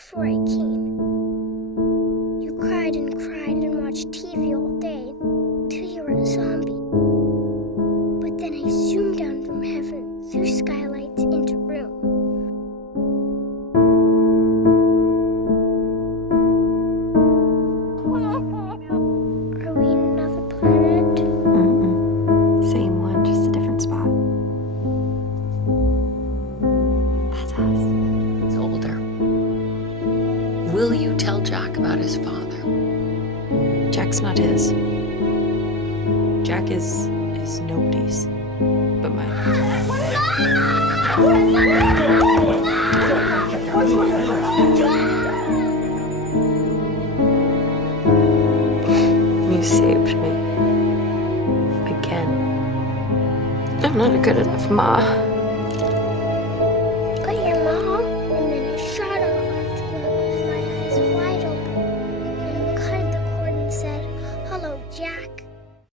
before I came. You cried and watched TV all day till you were a zombie. But then I zoomed down from heaven through skylights into room. Are we in another planet? Same one, just a different spot. That's us. He's older. Will you tell Jack about his father? Jack's not his. Jack is nobody's but mine. You saved me. Again. I'm not a good enough ma. But your mom? And then I shot off to look with my eyes wide open and cut the cord and said, "Hello, Jack."